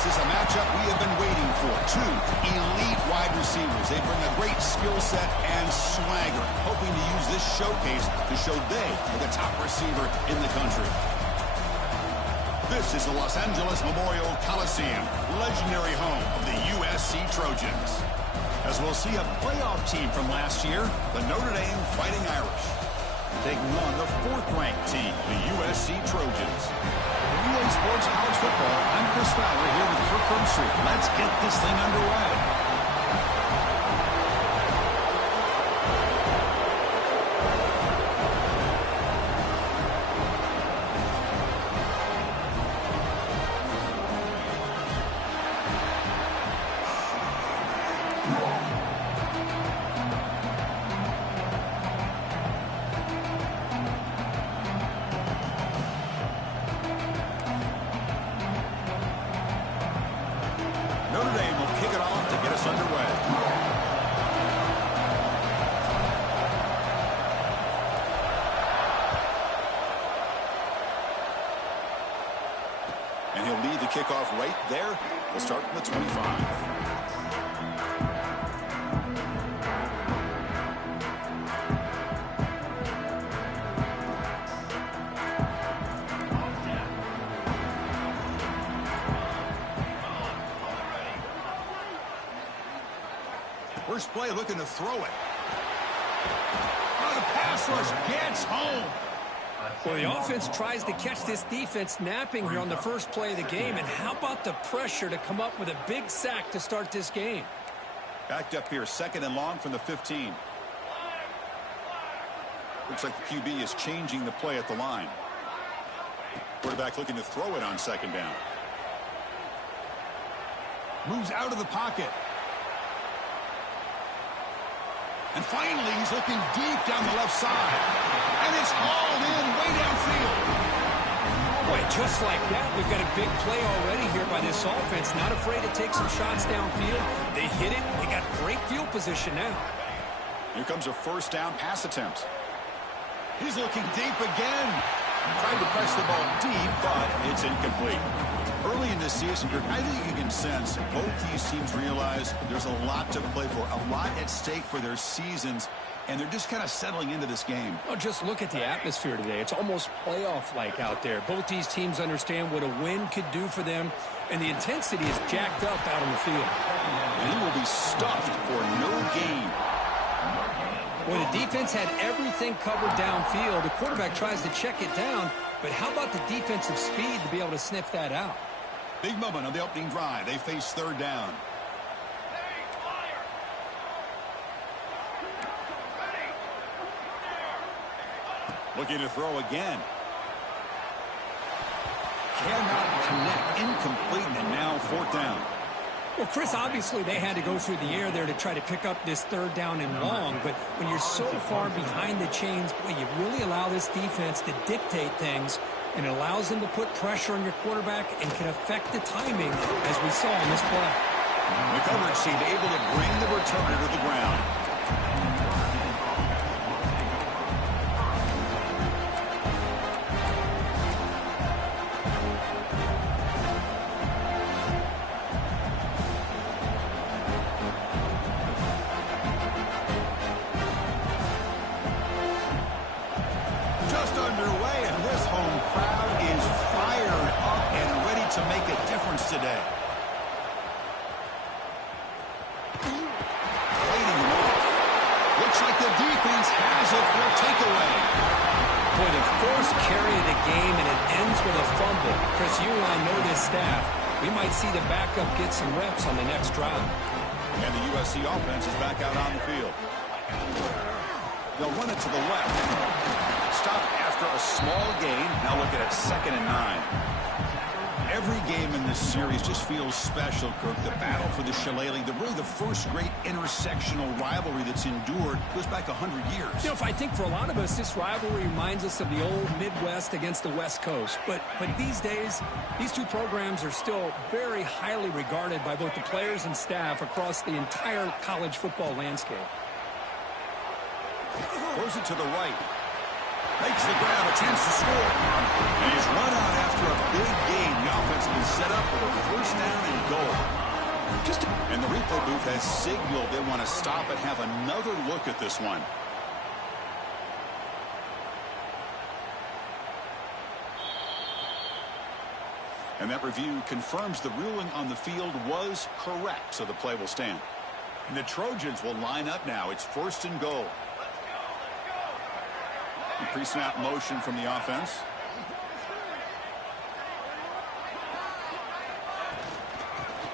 This is a matchup we have been waiting for. Two elite wide receivers. They bring a great skill set and swagger, hoping to use this showcase to show they are the top receiver in the country. This is the Los Angeles Memorial Coliseum, legendary home of the USC Trojans. As we'll see a playoff team from last year, the Notre Dame Fighting Irish, taking on the fourth-ranked team, the USC Trojans. EA Sports College Football, I'm Chris Fowler here with Kirk Herbstreit. Let's get this thing underway. Notre Dame will kick it off to get us underway. And he'll lead the kickoff right there. We'll start from the 25. First play looking to throw it. Oh, the pass rush gets home. Well, the offense tries to catch this defense napping here on the first play of the game. And how about the pressure to come up with a big sack to start this game? Backed up here, second and long from the 15. Looks like the QB is changing the play at the line. Quarterback looking to throw it on second down. Moves out of the pocket. And finally, he's looking deep down the left side. And it's hauled in way downfield. Boy, just like that, we've got a big play already here by this offense. Not afraid to take some shots downfield. They hit it. They got great field position now. Here comes a first down pass attempt. He's looking deep again. Trying to press the ball deep, but it's incomplete. Early in this season, I think you can sense both these teams realize there's a lot to play for, a lot at stake for their seasons, and they're just kind of settling into this game. Well, just look at the atmosphere today. It's almost playoff-like out there. Both these teams understand what a win could do for them, and the intensity is jacked up out on the field. And he will be stuffed for no gain. Well, the defense had everything covered downfield. The quarterback tries to check it down, but how about the defensive speed to be able to sniff that out? Big moment on the opening drive. They face third down. Looking to throw again. Cannot connect. Incomplete, and now fourth down. Well, Chris, obviously they had to go through the air there to try to pick up this third down and long, but when you're so far behind the chains, boy, you really allow this defense to dictate things, and it allows them to put pressure on your quarterback and can affect the timing, as we saw in this play. The coverage team able to bring the returner to the ground. Just underway, and this home crowd is fired up and ready to make a difference today. Fighting him off. Looks like the defense has it for a takeaway. Boy, the first carry of the game, and it ends with a fumble. Chris, you and I know this staff. We might see the backup get some reps on the next drive. And the USC offense is back out on the field. They'll run it to the left. Stop after a small gain. Now looking at 2nd and 9. Every game in this series just feels special, Kirk. The battle for the Shillelagh, really the first great intersectional rivalry that's endured, goes back 100 years. You know, if I think for a lot of us, this rivalry reminds us of the old Midwest against the West Coast. But these days, these two programs are still very highly regarded by both the players and staff across the entire college football landscape. Throws it to the right. Makes the grab, a chance to score. And he's run out after a big gain. The offense has been set up with a first down and goal. And the replay booth has signaled they want to stop and have another look at this one. And that review confirms the ruling on the field was correct, so the play will stand. And the Trojans will line up now. It's first and goal. Pre-snap motion from the offense.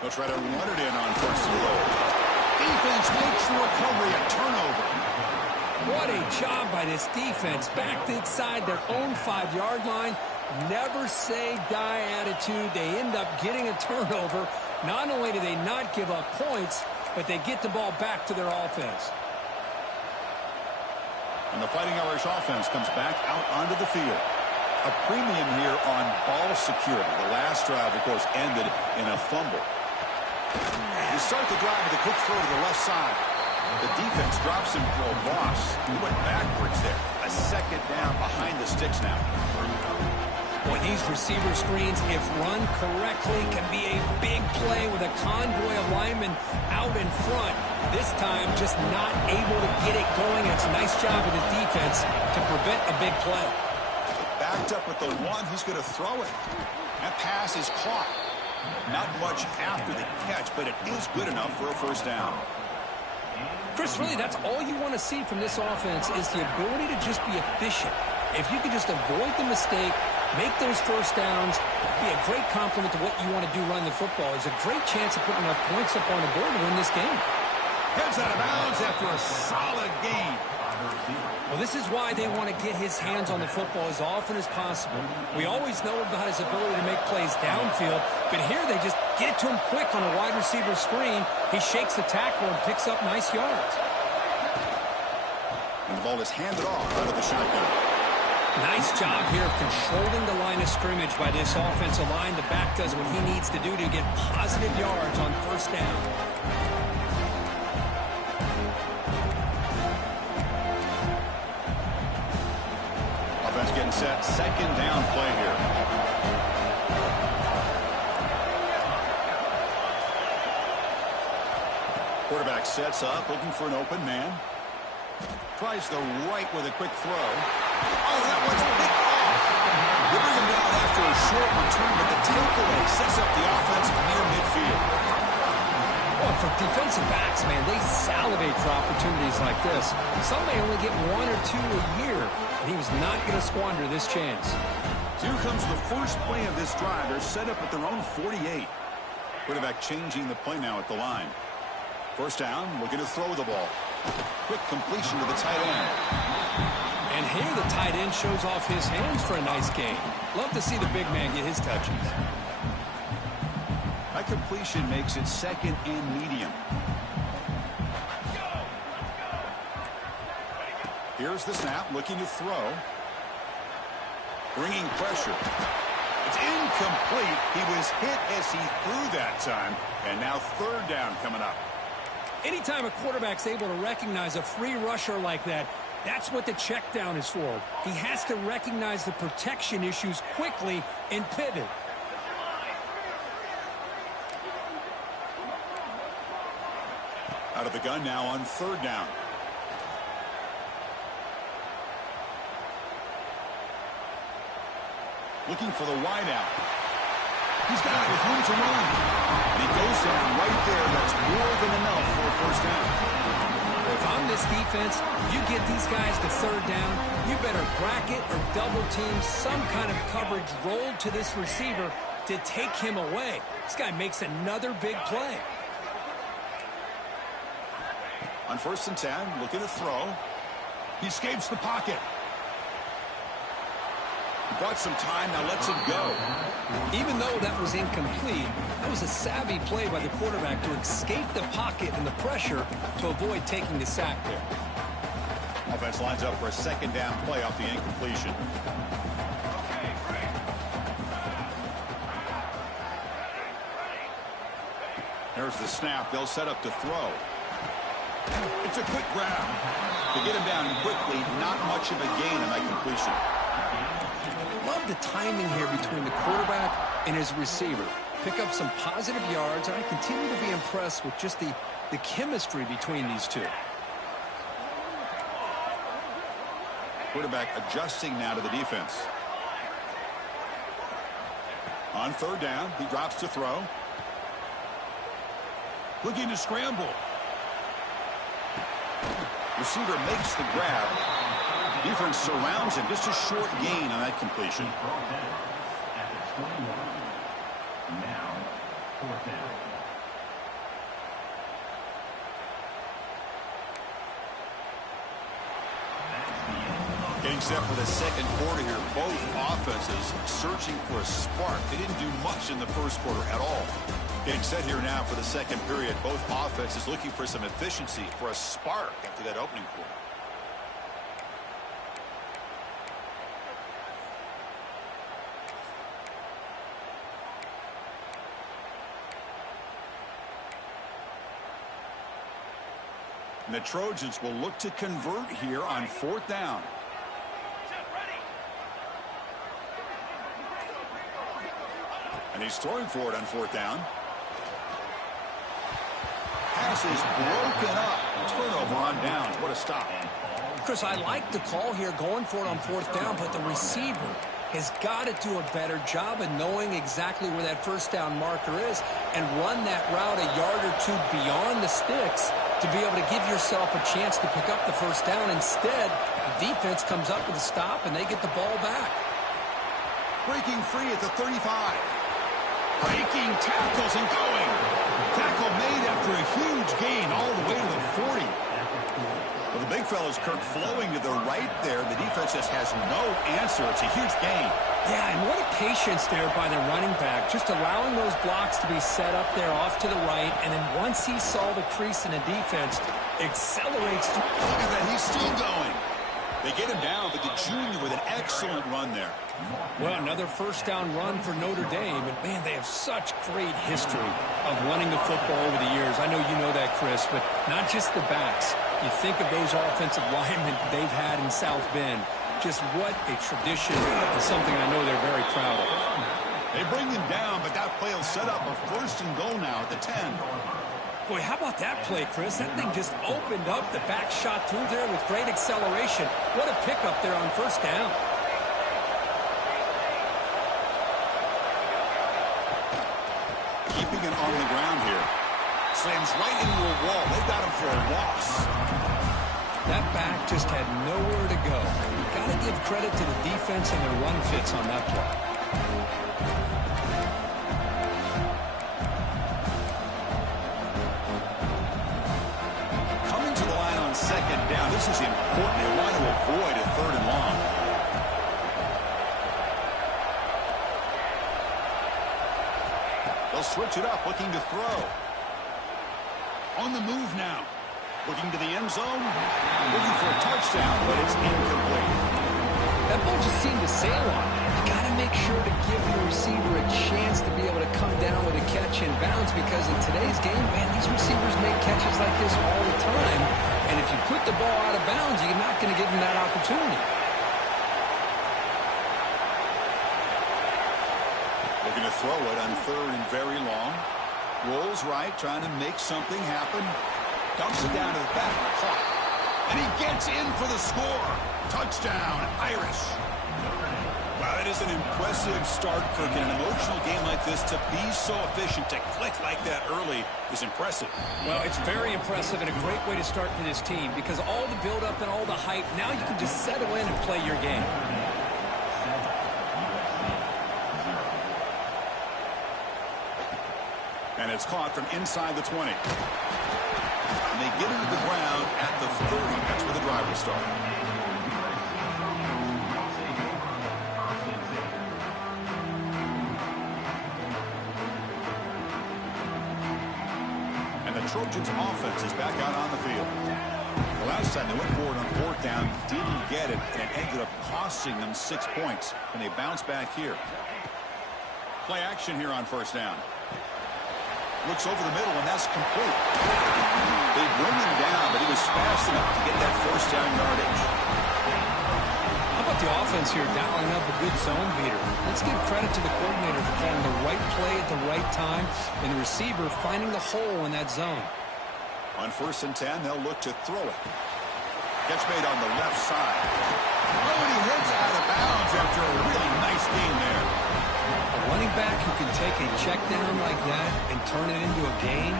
They'll try to run it in on first and goal. Defense makes the recovery a turnover. What a job by this defense. Backed inside their own 5-yard line. Never say die attitude. They end up getting a turnover. Not only do they not give up points, but they get the ball back to their offense. And the Fighting Irish offense comes back out onto the field. A premium here on ball security. The last drive, of course, ended in a fumble. You start the drive with a quick throw to the left side. The defense drops him for a loss. He went backwards there. A second down behind the sticks now. Boy, these receiver screens, if run correctly, can be a big play with a convoy of linemen out in front. This time, just not able to get it going. It's a nice job of the defense to prevent a big play. Backed up with the one, he's going to throw it. That pass is caught. Not much after the catch, but it is good enough for a first down. Chris, really, that's all you want to see from this offense is the ability to just be efficient. If you can just avoid the mistake, make those first downs, be a great compliment to what you want to do running the football. There's a great chance of putting enough points up on the board to win this game. Heads out of bounds after a solid gain. Well, this is why they want to get his hands on the football as often as possible. We always know about his ability to make plays downfield, but here they just get it to him quick on a wide receiver screen. He shakes the tackle and picks up nice yards. And the ball is handed off out of the shotgun. Nice job here of controlling the line of scrimmage by this offensive line. The back does what he needs to do to get positive yards on first down. Offense getting set. Second down play here. Quarterback sets up, looking for an open man. Tries the right with a quick throw. Oh, that one's picked off. They bring him down after a short return, but the takeaway sets up the offense near midfield. Well, for defensive backs, man, they salivate for opportunities like this. Some may only get 1 or 2 a year, and he was not going to squander this chance. So here comes the first play of this drive. They're set up at their own 48. Quarterback changing the play now at the line. First down, looking to throw the ball. Quick completion to the tight end. And here the tight end shows off his hands for a nice gain. Love to see the big man get his touches. That completion makes it second and medium. Here's the snap, looking to throw. Bringing pressure. It's incomplete. He was hit as he threw that time. And now third down coming up. Anytime a quarterback's able to recognize a free rusher like that, that's what the check down is for. He has to recognize the protection issues quickly and pivot. Out of the gun now on third down. Looking for the wide out. He's got it with room to run. And he goes down right there. That's more than enough for a first down. If I'm this defense, you get these guys to third down, you better bracket or double team some kind of coverage rolled to this receiver to take him away. This guy makes another big play. On first and 10, looking to throw. He escapes the pocket. He bought some time, now lets him go. Even though that was incomplete, that was a savvy play by the quarterback to escape the pocket and the pressure to avoid taking the sack there. Offense lines up for a second down play off the incompletion. There's the snap. They'll set up to throw. It's a quick grab. To get him down quickly, not much of a gain on that completion. Love the timing here between the quarterback and his receiver. pick up some positive yards, and I continue to be impressed with just the chemistry between these two. Quarterback adjusting now to the defense. On third down, he drops to throw. Looking to scramble. Receiver makes the grab. Defense surrounds him. Just a short gain on that completion. Now, fourth down. Getting set for the second quarter here. Both offenses searching for a spark. They didn't do much in the first quarter at all. Getting set here now for the second period. Both offenses looking for some efficiency, for a spark after that opening quarter. And the Trojans will look to convert here on fourth down. And he's throwing for it on fourth down. Pass is broken up. Turnover on downs. What a stop. Chris, I like the call here going for it on fourth down, but the receiver has got to do a better job of knowing exactly where that first down marker is and run that route a yard or two beyond the sticks to be able to give yourself a chance to pick up the first down. Instead, the defense comes up with a stop and they get the ball back. Breaking free at the 35. Breaking tackles and going. Tackle made after a huge gain all the way to the 40. Well, the big fella's Kirk flowing to the right there. The defense just has no answer. It's a huge gain. Yeah, and what a patience there by the running back, just allowing those blocks to be set up there off to the right, and then once he saw the crease in the defense, accelerates. Look at that, he's still going. They get him down, but the junior with an excellent run there. Well, another first down run for Notre Dame, and man, they have such great history of running the football over the years. I know you know that, Chris, but not just the backs. You think of those offensive linemen they've had in South Bend. Just what a tradition and something I know they're very proud of. They bring him down, but that play will set up a first and goal now at the 10. Boy, how about that play, Chris? That thing just opened up. The back shot through there with great acceleration. What a pickup there on first down. Keeping it on the ground here. Slams right into a wall. They got him for a loss. That back just had nowhere to go. You've got to give credit to the defense and their run fits on that play. Coming to the line on second down. This is important. They want to avoid a third and long. They'll switch it up, looking to throw. On the move now. Looking to the end zone. Looking for a touchdown, but it's incomplete. That ball just seemed to sail on. You got to make sure to give your receiver a chance to be able to come down with a catch in bounds, because in today's game, man, these receivers make catches like this all the time. And if you put the ball out of bounds, you're not going to give them that opportunity. Looking to throw it on third and very long. Rolls right, trying to make something happen. Dumps it down to the back. Caught. And he gets in for the score. Touchdown, Irish. Wow, that is an impressive start, Kirk. In an emotional game like this, to be so efficient, to click like that early is impressive. Well, it's very impressive and a great way to start for this team, because all the build-up and all the hype, now you can just settle in and play your game. And it's caught from inside the 20. And they get into the ground at the 30. That's where the drive will start. And the Trojans' offense is back out on the field. The last time they went forward on fourth down, didn't get it, and it ended up costing them 6 points. And they bounce back here. Play action here on first down. Looks over the middle, and that's complete. They bring him down, but he was fast enough to get that first down yardage. How about about the offense here dialing up a good zone beater? Let's give credit to the coordinator for calling the right play at the right time and the receiver finding the hole in that zone. On 1st and 10, they'll look to throw it. Catch made on the left side. Oh, and he hits out of bounds after a really nice gain there. A running back who can take a check down like that and turn it into a gain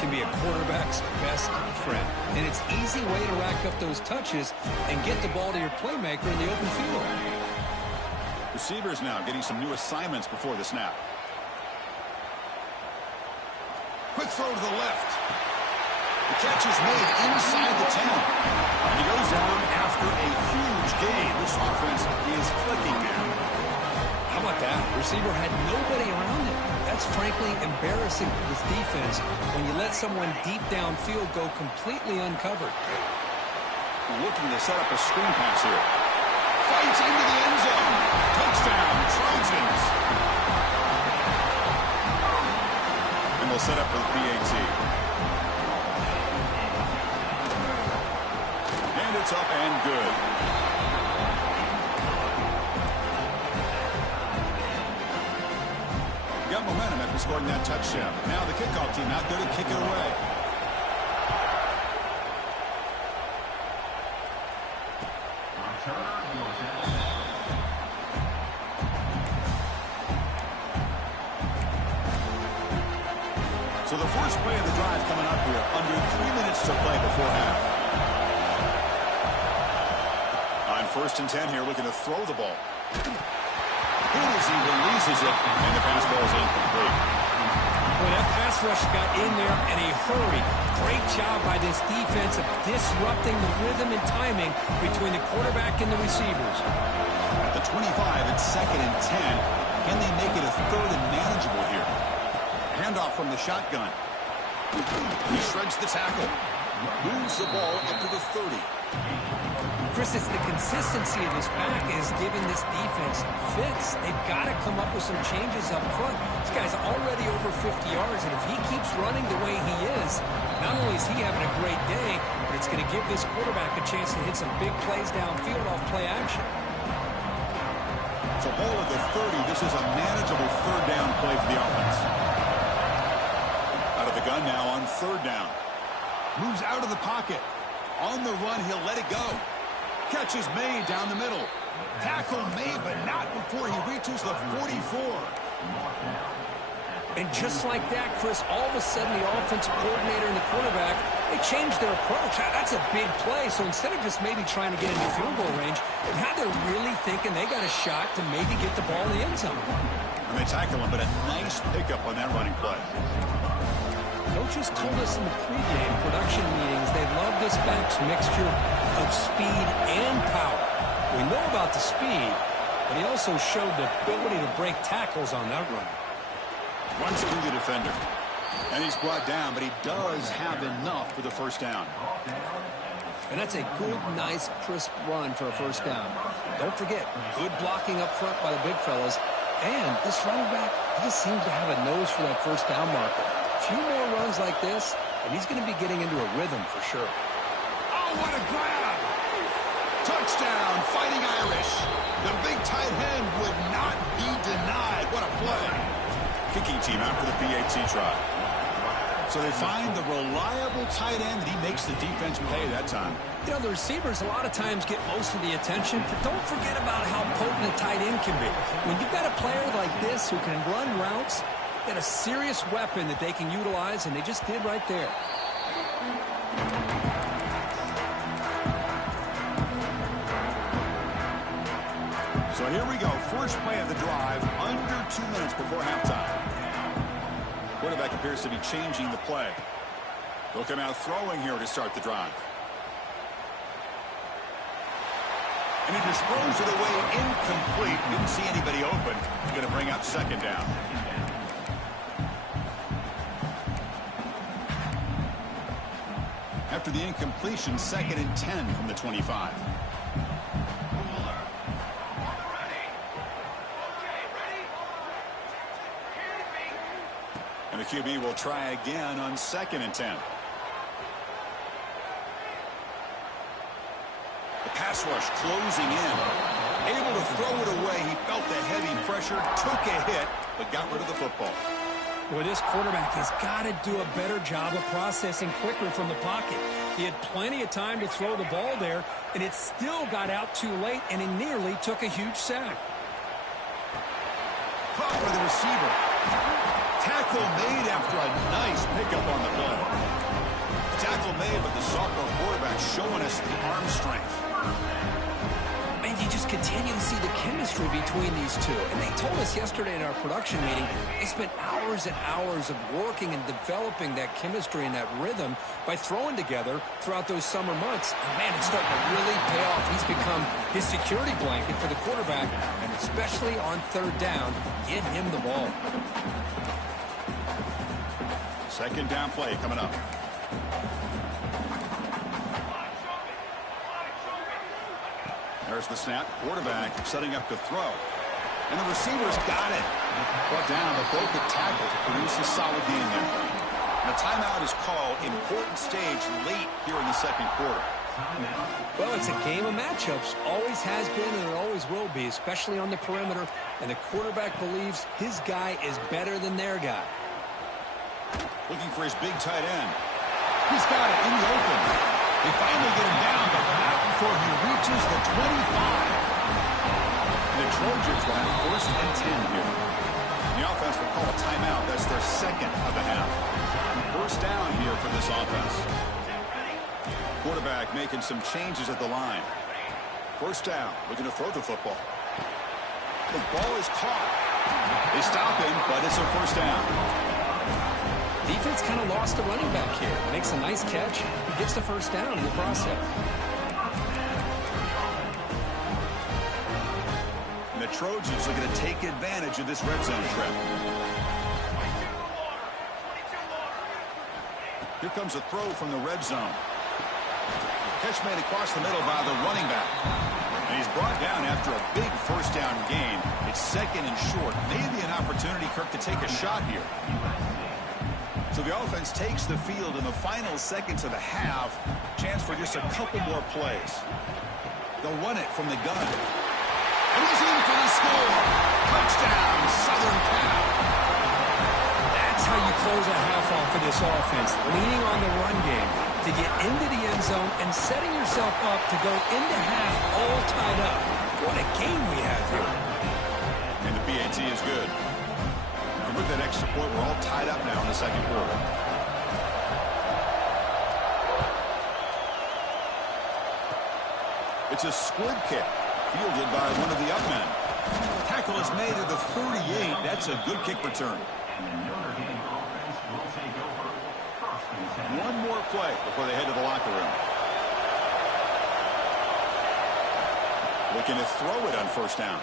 can be a quarterback's best friend. And it's an easy way to rack up those touches and get the ball to your playmaker in the open field. Receivers now getting some new assignments before the snap. Quick throw to the left. The catch is made inside the 10. And he goes down after a huge gain. This offense is clicking now. How about that? Receiver had nobody around him. That's frankly embarrassing for this defense when you let someone deep downfield go completely uncovered. Looking to set up a screen pass here. Fights into the end zone. Touchdown, Trojans. And they'll set up for the PAT. And it's up and good. Got momentum after scoring that touchdown. Now the kickoff team out there to kick it away. So the first play of the drive coming up here. Under 3 minutes to play before half. On 1st and 10 here, looking to throw the ball. As he releases it, and the pass ball is incomplete. Boy, that pass rush got in there in a hurry. Great job by this defense of disrupting the rhythm and timing between the quarterback and the receivers. At the 25, it's 2nd and 10. Can they make it a 3rd and manageable here? Handoff from the shotgun. He shreds the tackle. Moves the ball up to the 30. Chris, it's the consistency of this back is giving this defense fits. They've got to come up with some changes up front. This guy's already over 50 yards, and if he keeps running the way he is, not only is he having a great day, but it's going to give this quarterback a chance to hit some big plays downfield off play action. So ball at the 30. This is a manageable 3rd down play for the offense. Out of the gun now on 3rd down. Moves out of the pocket. On the run, he'll let it go. Catch is made down the middle. Tackle made, but not before he reaches the 44. And just like that, Chris, all of a sudden the offensive coordinator and the quarterback, they changed their approach. That's a big play. So instead of just maybe trying to get into field goal range, now they're really thinking they got a shot to maybe get the ball in the end zone. And they tackle him, but a nice pickup on that running play. Coaches told us in the pregame production meetings they love this back's mixture of speed and power. We know about the speed, but he also showed the ability to break tackles on that run. Runs through the defender. And he's brought down, but he does have enough for the 1st down. And that's a good, nice, crisp run for a 1st down. Don't forget, good blocking up front by the big fellas. And this running back, he just seems to have a nose for that 1st down marker. A few more runs like this, and he's going to be getting into a rhythm for sure. Oh, what a grab! Touchdown, Fighting Irish. The big tight end would not be denied. What a play. Kicking team out for the PAT try. So they find the reliable tight end, and he makes the defense pay that time. You know, the receivers a lot of times get most of the attention, but don't forget about how potent a tight end can be. When you've got a player like this who can run routes, got a serious weapon that they can utilize, and they just did right there. So here we go. First play of the drive, under 2 minutes before halftime. Quarterback appears to be changing the play. They'll come out throwing here to start the drive. And he just throws it away incomplete. Didn't see anybody open. Going to bring up 2nd down. After the incompletion, 2nd and 10 from the 25. And the QB will try again on 2nd and 10. The pass rush closing in. Able to throw it away. He felt the heavy pressure, took a hit, but got rid of the football. Well, this quarterback has got to do a better job of processing quicker from the pocket. He had plenty of time to throw the ball there, and it still got out too late, and he nearly took a huge sack. Caught by the receiver. Tackle made after a nice pickup on the play. Tackle made, but the sophomore quarterback showing us the arm strength. And you just continue to see the chemistry between these two. And they told us yesterday in our production meeting, they spent hours and hours of working and developing that chemistry and that rhythm by throwing together throughout those summer months. And man, it's starting to really pay off. He's become his security blanket for the quarterback, and especially on third down, get him the ball. Second down play coming up. There's the snap. Quarterback setting up to throw. And the receiver's got it. Brought down, but broke the tackle to produce a solid game there. And a timeout is called. Important stage late here in the second quarter. Well, it's a game of matchups. Always has been and it always will be, especially on the perimeter. And the quarterback believes his guy is better than their guy. Looking for his big tight end. He's got it in the open. They finally get him down, but not before he reaches the 25. The Trojans will have first and 10 here. The offense will call a timeout. That's their second of the half. First down here for this offense. Quarterback making some changes at the line. First down, looking to throw the football. The ball is caught. They stop him, but it's a first down. Defense kind of lost the running back here. Makes a nice catch. He gets the first down in the process. And the Trojans looking to take advantage of this red zone trap. Here comes a throw from the red zone. Catch made across the middle by the running back. And he's brought down after a big first down gain. It's second and short. Maybe an opportunity, Kirk, to take a shot here. So the offense takes the field in the final seconds of the half. Chance for just a couple more plays. They'll run it from the gun. And he's in for the score. Touchdown, Southern Cal. That's how you close a half off for this offense. Leaning on the run game to get into the end zone and setting yourself up to go into half all tied up. What a game we have here. And the PAT is good. And with that extra point, we're all tied up now in the second quarter. It's a squib kick, fielded by one of the up men. Tackle is made at the 38. That's a good kick return. One more play before they head to the locker room. Looking to throw it on first down.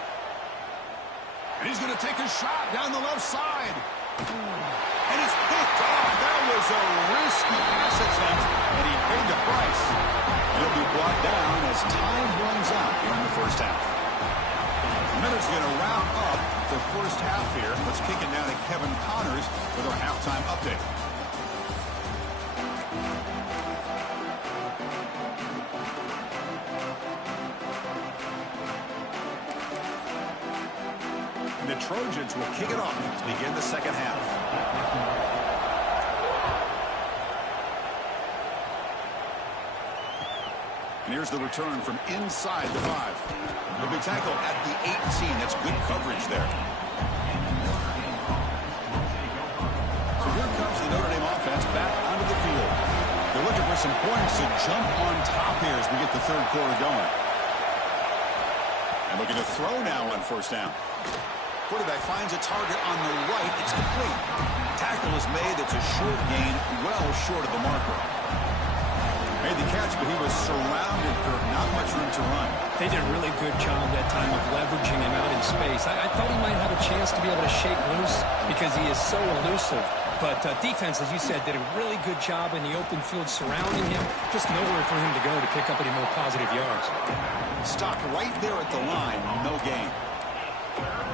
And he's going to take a shot down the left side. And it's picked off. That was a risky pass attempt, and he paid the price. It'll be brought down as time runs out here in the first half. Minutes going to round up the first half here. Let's kick it down to Kevin Connors with our halftime update. The Trojans will kick it off to begin the second half. And here's the return from inside the 5. He'll be tackled at the 18. That's good coverage there. So here comes the Notre Dame offense back onto the field. They're looking for some points to jump on top here as we get the third quarter going. And looking to throw now on first down. Quarterback finds a target on the right. It's complete. Tackle is made. It's a short gain, well short of the marker. Made the catch, but he was surrounded, Kirk. Not much room to run. They did a really good job that time of leveraging him out in space. I thought he might have a chance to be able to shake loose because he is so elusive. But defense, as you said, did a really good job in the open field surrounding him. Just nowhere for him to go to pick up any more positive yards. Stopped right there at the line. No gain.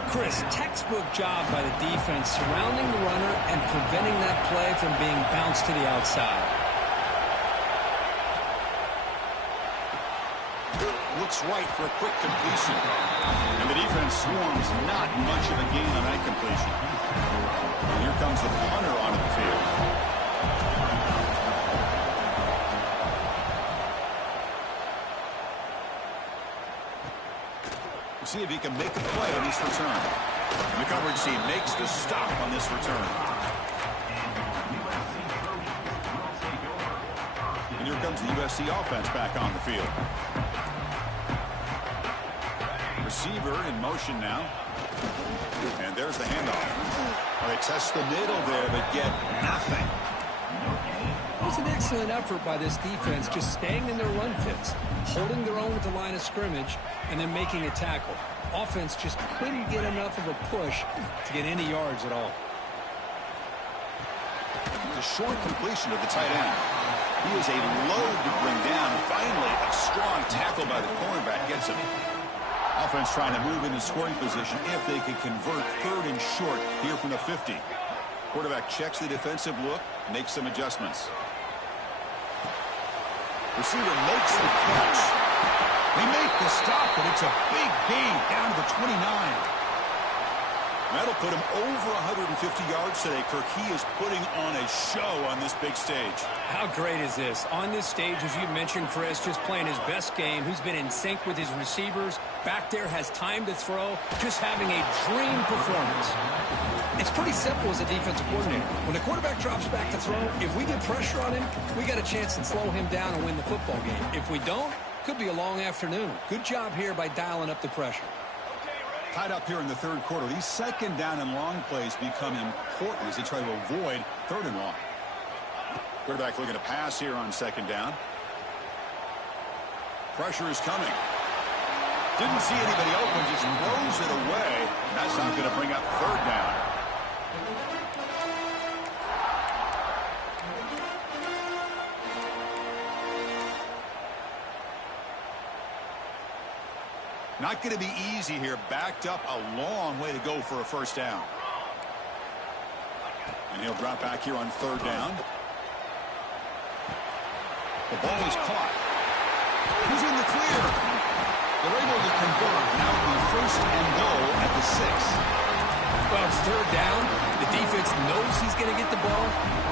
Chris, textbook job by the defense surrounding the runner and preventing that play from being bounced to the outside. looks right for a quick completion. And the defense swarms not much of a gain on that completion. And here comes the punter onto the field. We'll see if he can make a play on this return. And the coverage team makes the stop on this return. And here comes the USC offense back on the field. Receiver in motion now. And there's the handoff. Well, they test the middle there, but get nothing. It was an excellent effort by this defense, just staying in their run fits, holding their own at the line of scrimmage, and then making a tackle. Offense just couldn't get enough of a push to get any yards at all. The short completion of the tight end. He is a load to bring down. Finally, a strong tackle by the cornerback gets him. Offense trying to move into scoring position if they can convert third and short here from the 50. Quarterback checks the defensive look, makes some adjustments. Receiver makes the catch. They make the stop, but it's a big gain down to the 29. That'll put him over 150 yards today, Kirk. He is putting on a show on this big stage. How great is this? On this stage, as you mentioned, Chris, just playing his best game. He's been in sync with his receivers. Back there, has time to throw. Just having a dream performance. It's pretty simple as a defensive coordinator. When the quarterback drops back to throw, if we get pressure on him, we got a chance to slow him down and win the football game. If we don't, could be a long afternoon. Good job here by dialing up the pressure. Tied up here in the third quarter. These second down and long plays become important as they try to avoid third and long. Quarterback looking to pass here on second down. Pressure is coming. Didn't see anybody open, just throws it away. That's not going to bring up third down. Not going to be easy here. Backed up a long way to go for a first down. And he'll drop back here on third down. The ball is caught. He's in the clear. They're able to convert. Now it'll be first and goal at the 6. Well, it's third down. The defense knows he's going to get the ball.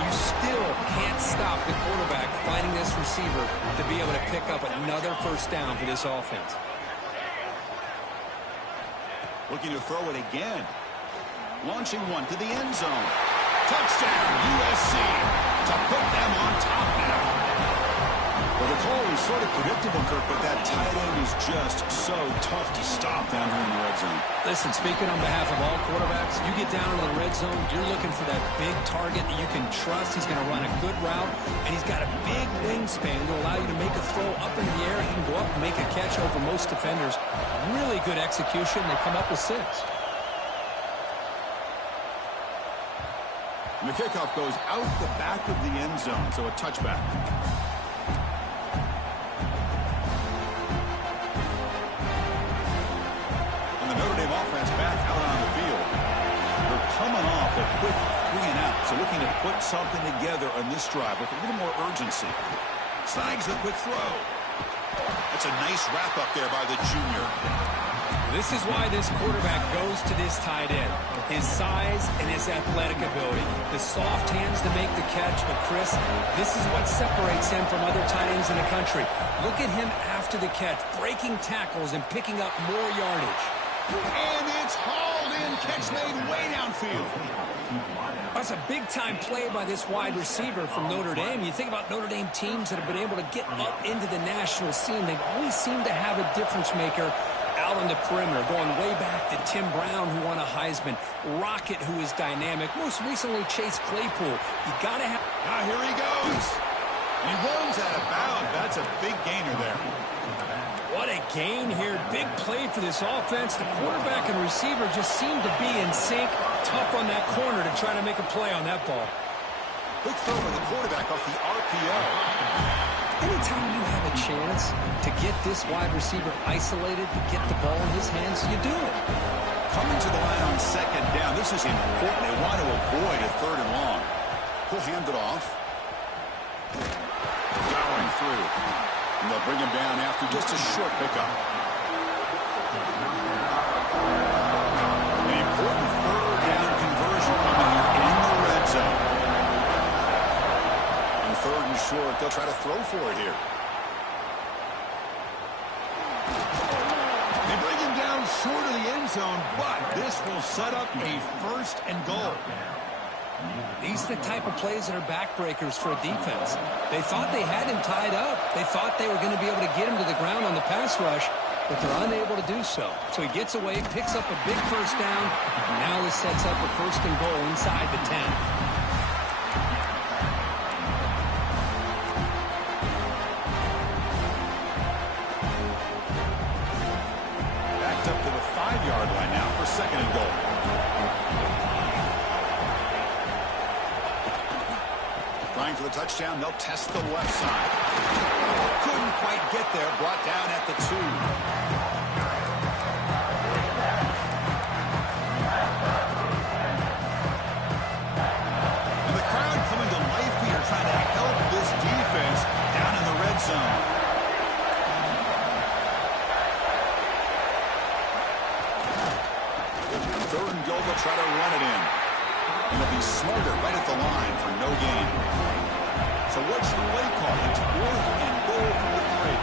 You still can't stop the quarterback finding this receiver to be able to pick up another first down for this offense. Looking to throw it again. Launching one to the end zone. Touchdown, USC, to put them on top now. Well, the call was sort of predictable, Kirk, but that tight end is just so tough to stop down here in the red zone. Listen, speaking on behalf of all quarterbacks, you get down to the red zone, you're looking for that big target that you can trust. He's going to run a good route, and he's got a big wingspan to allow you to make a throw up into the air. He can go up and make a catch over most defenders. Really good execution. They come up with 6. And the kickoff goes out the back of the end zone, so a touchback. And the Notre Dame offense back out on the field. They're coming off a quick 3 and out, so looking to put something together on this drive with a little more urgency. Snags the quick throw. That's a nice wrap-up there by the junior. This is why this quarterback goes to this tight end. His size and his athletic ability. The soft hands to make the catch, but Chris, this is what separates him from other tight ends in the country. Look at him after the catch, breaking tackles and picking up more yardage. And it's hauled in, catch made way downfield. That's a big-time play by this wide receiver from Notre Dame. You think about Notre Dame teams that have been able to get up into the national scene. They've always seemed to have a difference maker out on the perimeter, going way back to Tim Brown, who won a Heisman, Rocket, who is dynamic, most recently Chase Claypool. You got to have... Now here he goes. He runs out of bounds. That's a big gainer there. What a gain here. Big play for this offense. The quarterback and receiver just seem to be in sync. Tough on that corner to try to make a play on that ball. Quick throw by the quarterback off the RPO. Anytime you have a chance to get this wide receiver isolated, to get the ball in his hands, you do it. Coming to the line on second down. This is important. They want to avoid a third and long. He'll hand it off. Powering through. And they'll bring him down after just a short pickup. An important third down conversion coming here in the red zone. On third and short, they'll try to throw for it here. They bring him down short of the end zone, but this will set up a first and goal. These are the type of plays that are backbreakers for a defense. They thought they had him tied up. They thought they were going to be able to get him to the ground on the pass rush, but they're unable to do so. So he gets away, picks up a big first down, and now this sets up a first and goal inside the 10. Backed up to the 5-yard line now for second and goal. Trying for the touchdown, they'll test the left side. Couldn't quite get there, brought down at the 2. And the crowd coming to life here, trying to help this defense down in the red zone. Third and goal, they'll try to run it in. And they'll be smarter right at the line for no gain. So what's the play call? It's 4th and goal from the 3.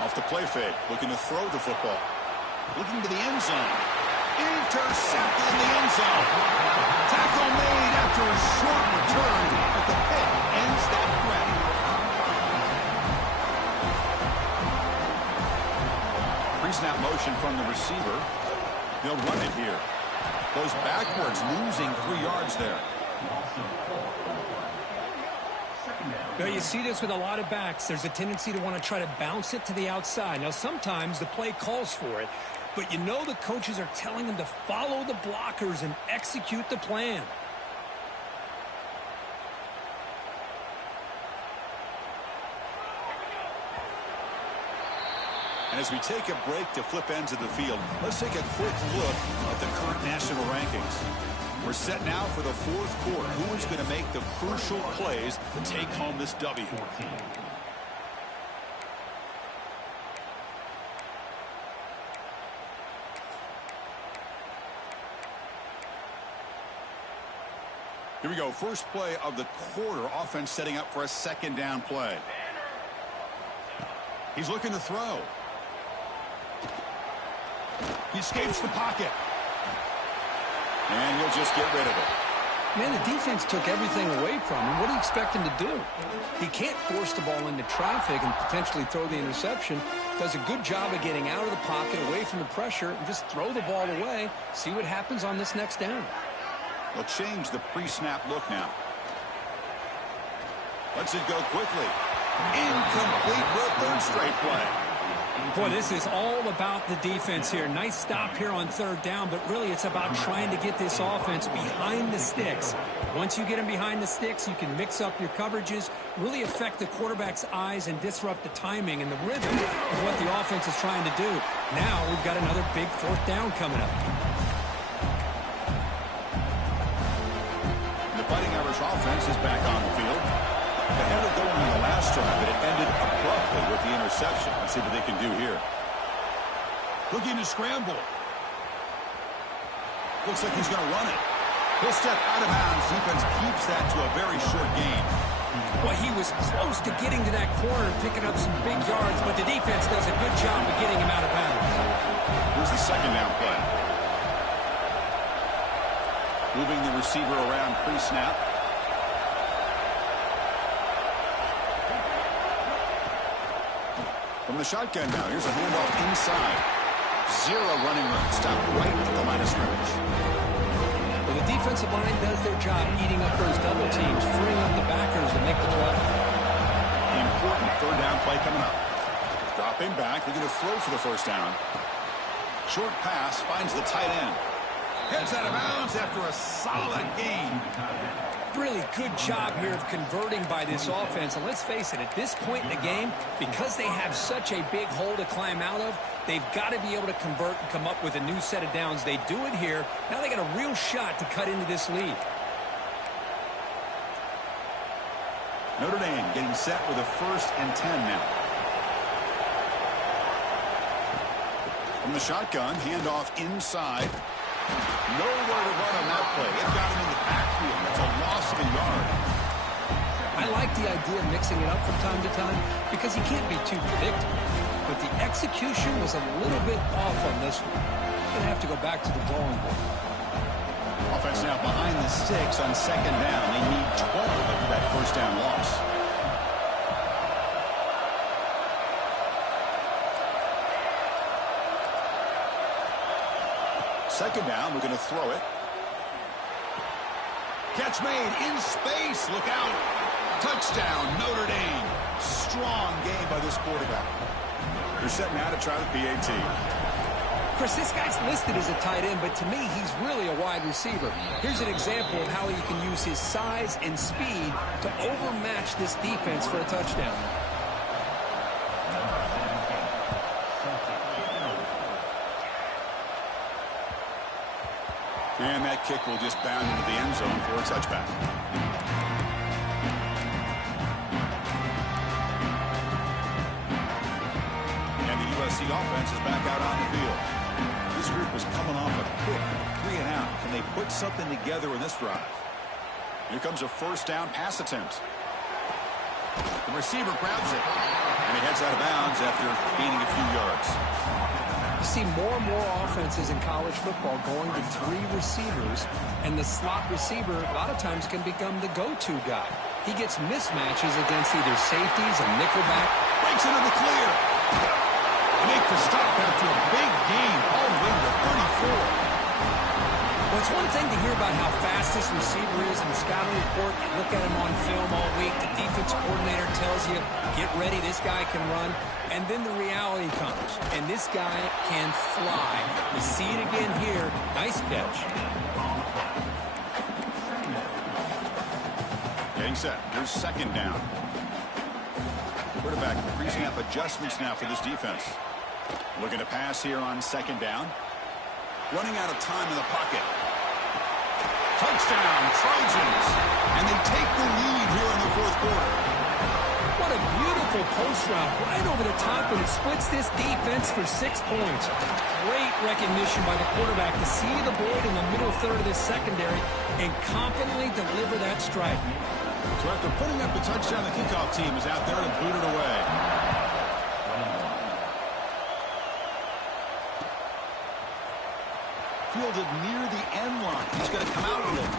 Off the play fake, looking to throw the football. Looking to the end zone. Intercepted in the end zone. Tackle made after a short return, but the pick ends that threat. Pre-snap motion from the receiver. They'll run it here. Goes backwards, losing 3 yards there. Now, you see this with a lot of backs. There's a tendency to want to try to bounce it to the outside. Now, sometimes the play calls for it, but you know the coaches are telling them to follow the blockers and execute the plan. And as we take a break to flip ends of the field, let's take a quick look at the current national rankings. We're set now for the 4th quarter. Who is going to make the crucial plays to take home this W? Here we go. First play of the quarter. Offense setting up for a second down play. He's looking to throw. He escapes the pocket. And he'll just get rid of it. Man, the defense took everything away from him. What do you expect him to do? He can't force the ball into traffic and potentially throw the interception. Does a good job of getting out of the pocket, away from the pressure, and just throw the ball away. See what happens on this next down. They'll change the pre-snap look now. Lets it go quickly. Incomplete for a third straight play. Boy, this is all about the defense here. Nice stop here on third down, but really it's about trying to get this offense behind the sticks. Once you get them behind the sticks, you can mix up your coverages, really affect the quarterback's eyes and disrupt the timing and the rhythm of what the offense is trying to do. Now we've got another big 4th down coming up. The Fighting Irish offense is back on the field. They had it going in the last drive, but it ended abruptly with the interception. Let's see what they can do here. Looking to scramble. Looks like he's going to run it. He'll step out of bounds. Defense keeps that to a very short gain. Well, he was close to getting to that corner and picking up some big yards, but the defense does a good job of getting him out of bounds. Here's the second down play. Moving the receiver around pre-snap. From the shotgun now, here's a handoff inside. 0 running room. Stop right at the line of scrimmage. Well, the defensive line does their job eating up those double teams, freeing up the backers to make the play. The important third down play coming up. Dropping back, looking to throw for the first down. Short pass, finds the tight end. Heads out of bounds after a solid gain. Really good job here of converting by this offense. And let's face it, at this point in the game, because they have such a big hole to climb out of, they've got to be able to convert and come up with a new set of downs. They do it here. Now they got a real shot to cut into this lead. Notre Dame getting set with a 1st and 10 now. From the shotgun, handoff inside. Nowhere to run on that play. It got him in the backfield. It's a loss of a yard. I like the idea of mixing it up from time to time because you can't be too predictable. But the execution was a little bit off on this one. Going to have to go back to the drawing board. Offense now behind the sticks on 2nd down. They need 12 after that 1st down loss. Second down, we're going to throw it. Catch made in space. Look out. Touchdown, Notre Dame. Strong game by this quarterback. They're set now to try the PAT. Chris, this guy's listed as a tight end, but to me, he's really a wide receiver. Here's an example of how he can use his size and speed to overmatch this defense for a touchdown. And that kick will just bound into the end zone for a touchback. And the USC offense is back out on the field. This group was coming off a quick 3 and out. Can they put something together in this drive? Here comes a 1st down pass attempt. The receiver grabs it. And he heads out of bounds after gaining a few yards. You see more and more offenses in college football going to 3 receivers, and the slot receiver a lot of times can become the go-to guy. He gets mismatches against either safeties and nickelback. Breaks into the clear. Make the stop after a big gain all the way to the 34. Well, it's one thing to hear about how fast this receiver is in the scouting report. You look at him on film all week. The defense coordinator tells you, get ready, this guy can run. And then the reality comes, and this guy can fly. You see it again here. Nice catch. Getting set. Here's 2nd down. Quarterback freezing up adjustments now for this defense. Looking to pass here on 2nd down. Running out of time in the pocket. Touchdown, Trojans. And they take the lead here in the 4th quarter. What a beautiful post route right over the top, and it splits this defense for 6 points. Great recognition by the quarterback to see the void in the middle third of this secondary and confidently deliver that strike. So after putting up the touchdown, the kickoff team is out there to boot it away. Fielded near the end line. He's going to come out with it.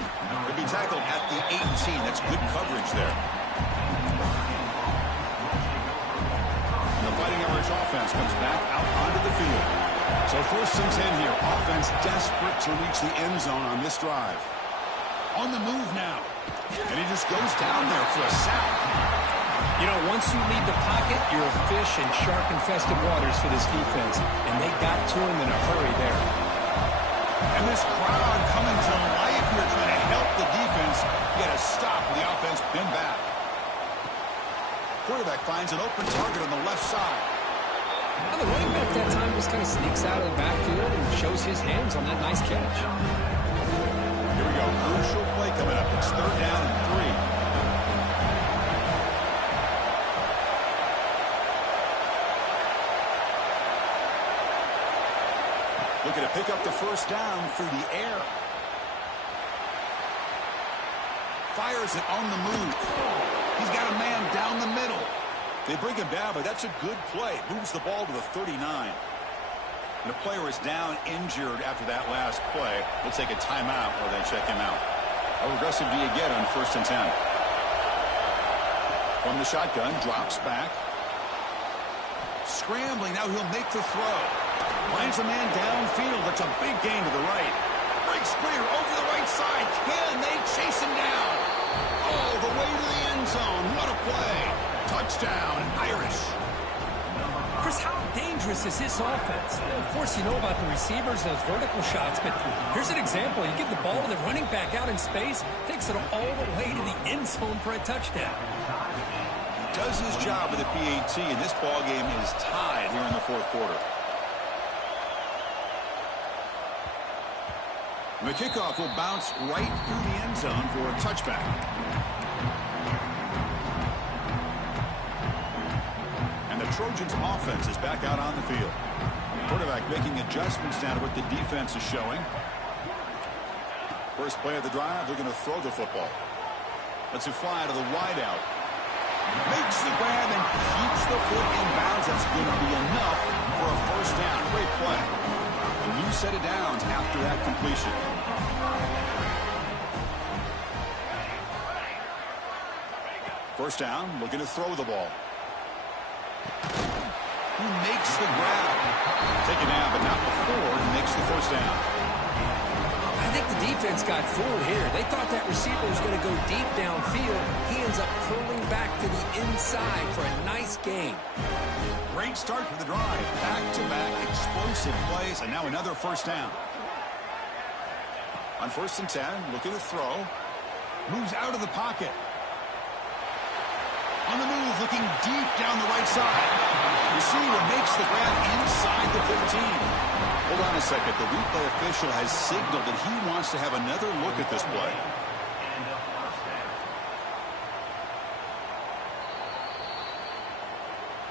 He'll be tackled at the 18. That's good coverage there. And the Fighting Irish offense comes back out onto the field. So 1st and 10 here. Offense desperate to reach the end zone on this drive. On the move now. And he just goes down there for a sack. You know, once you leave the pocket, you're a fish in shark-infested waters for this defense. And they got to him in a hurry there. And this crowd coming to life here trying to help the defense get a stop with the offense pinned back. Quarterback finds an open target on the left side. Well, the running back that time just kind of sneaks out of the backfield and shows his hands on that nice catch. Here we go. Crucial play coming up. It's 3rd down and 3. Looking to pick up the 1st down through the air. Fires it on the move. He's got a man down the middle. They bring him down, but that's a good play. Moves the ball to the 39. And the player is down injured after that last play. We'll take a timeout while they check him out. How aggressive do you get on 1st and 10? From the shotgun, drops back. Scrambling, now he'll make the throw. Finds a man downfield. That's a big gain to the right. Breaks clear over the right side. Can they chase him down? Oh, the way to the end zone. What a play. Touchdown, Irish. Chris, how dangerous is this offense? Of course, you know about the receivers, those vertical shots, but here's an example. You give the ball to the running back out in space, takes it all the way to the end zone for a touchdown. He does his job with the PAT, and this ball game is tied here in the fourth quarter. The kickoff will bounce right through the end zone for a touchback. And the Trojans' offense is back out on the field. Quarterback making adjustments now to what the defense is showing. First play of the drive, they're going to throw the football. Lets it fly to the wideout. Makes the grab and keeps the foot in bounds. That's going to be enough for a first down. Great play. A new set of downs after that completion. First down, looking to throw the ball. Who makes the grab? Taken down, but not before he makes the first down. I think the defense got fooled here. They thought that receiver was going to go deep downfield. He ends up curling back to the inside for a nice gain. Great start to the drive. Back-to-back explosive plays, and now another first down. On 1st and 10, looking to throw. Moves out of the pocket. On the move, looking deep down the right side. Receiver makes the grab inside the 15. Hold on a second. The replay official has signaled that he wants to have another look at this play.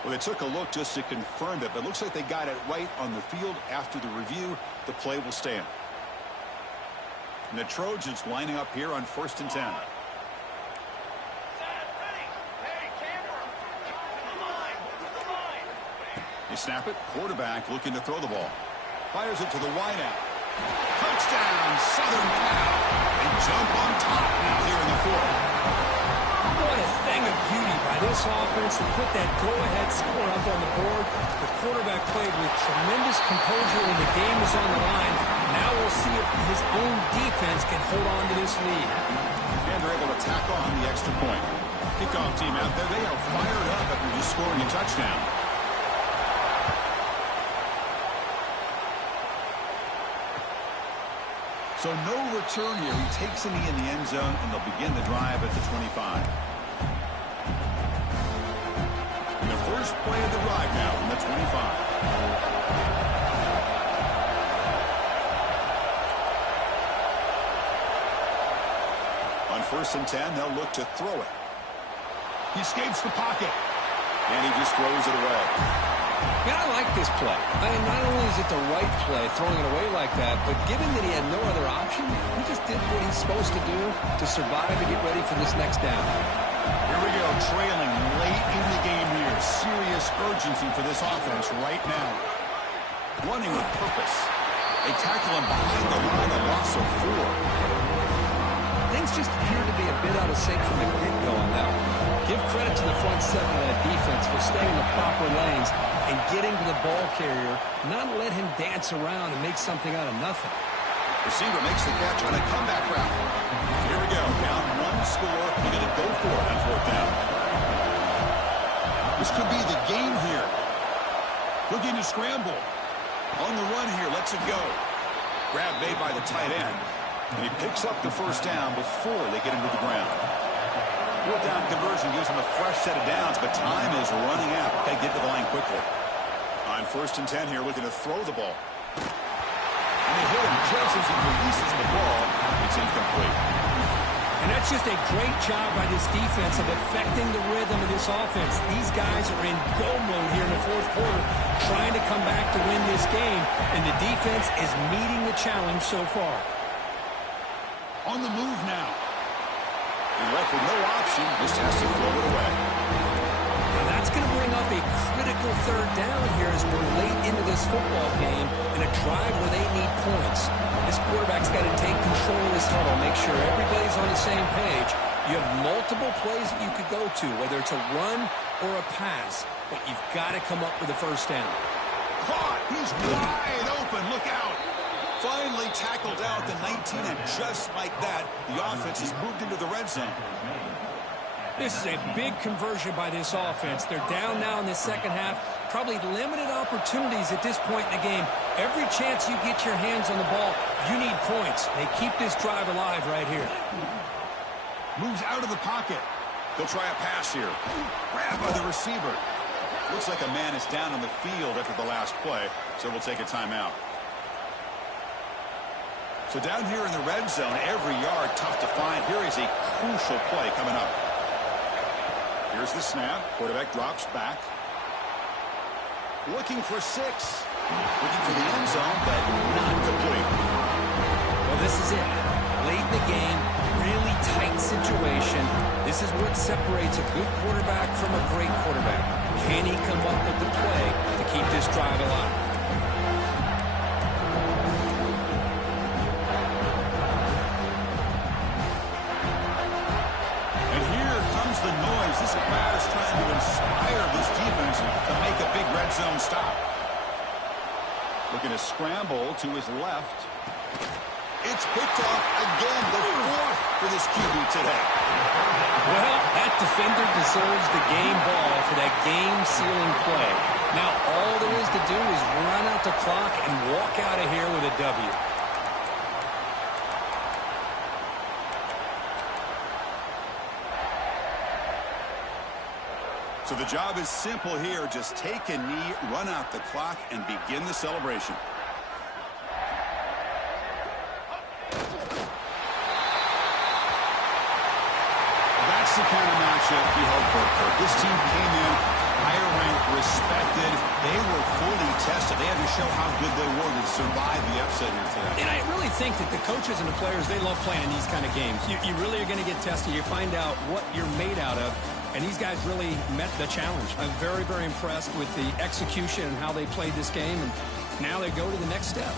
Well, they took a look just to confirm it, but it looks like they got it right on the field. After the review, the play will stand. And the Trojans lining up here on 1st and 10. They snap it. Quarterback looking to throw the ball. Fires it to the wideout. Touchdown, Southern Cal. They jump on top now here in the fourth. What a thing of beauty by this offense to put that go-ahead score up on the board. The quarterback played with tremendous composure when the game was on the line. Now we'll see if his own defense can hold on to this lead. And they're able to tack on the extra point. Kickoff team out there. They are fired up after just scoring a touchdown. So no return here. He takes a knee in the end zone, and they'll begin the drive at the 25. And the first play of the drive now from the 25. On 1st and 10, they'll look to throw it. He escapes the pocket, and he just throws it away. Yeah, I like this play. I mean, not only is it the right play, throwing it away like that, but given that he had no other option, he just did what he's supposed to do to survive and get ready for this next down. Here we go, trailing late in the game here. Serious urgency for this offense right now. Running with purpose. They tackle him behind the line, a loss of 4. Things just appear to be a bit out of sync from the get-go on that one. Give credit to the front seven of that defense for staying in the proper lanes and getting to the ball carrier, not let him dance around and make something out of nothing. Receiver makes the catch on a comeback route. Here we go, down 1 score. They're going to go for it on 4th down. This could be the game here. Looking to scramble. On the run here, lets it go. Grab made by the tight end. And he picks up the first down before they get him to the ground. 4th down conversion gives him a fresh set of downs, but time is running out. They get to the line quickly. On 1st and 10 here, looking to throw the ball. And they hit him just as he releases the ball. It's incomplete. And that's just a great job by this defense of affecting the rhythm of this offense. These guys are in go mode here in the 4th quarter, trying to come back to win this game, and the defense is meeting the challenge so far. On the move now. And left with no option, just has to throw it away. Now that's going to bring up a critical 3rd down here as we're late into this football game in a drive where they need points. This quarterback's got to take control of this huddle, make sure everybody's on the same page. You have multiple plays that you could go to, whether it's a run or a pass, but you've got to come up with a first down. Caught! He's wide open! Look out! Finally tackled out at the 19, and just like that, the offense has moved into the red zone. This is a big conversion by this offense. They're down now in the second half. Probably limited opportunities at this point in the game. Every chance you get your hands on the ball, you need points. They keep this drive alive right here. Moves out of the pocket. They'll try a pass here. Grab by the receiver. Looks like a man is down on the field after the last play, so we'll take a timeout. So down here in the red zone, every yard tough to find. Here is a crucial play coming up. Here's the snap. Quarterback drops back. Looking for 6. Looking for the end zone, but not complete. Well, this is it. Late in the game, really tight situation. This is what separates a good quarterback from a great quarterback. Can he come up with the play to keep this drive alive? The noise. This crowd is trying to inspire this defense to make a big red zone stop. Looking to scramble to his left. It's picked off again, the 4th for this QB today. Well, that defender deserves the game ball for that game-sealing play. Now all there is to do is run out the clock and walk out of here with a W. So the job is simple here. Just take a knee, run out the clock, and begin the celebration. That's the kind of matchup you hope for. This team came in higher ranked, respected. They were fully tested. They had to show how good they were to survive the upset here today. And I really think that the coaches and the players, they love playing in these kind of games. You really are going to get tested. You find out what you're made out of. And these guys really met the challenge. I'm very, very impressed with the execution and how they played this game. And now they go to the next step.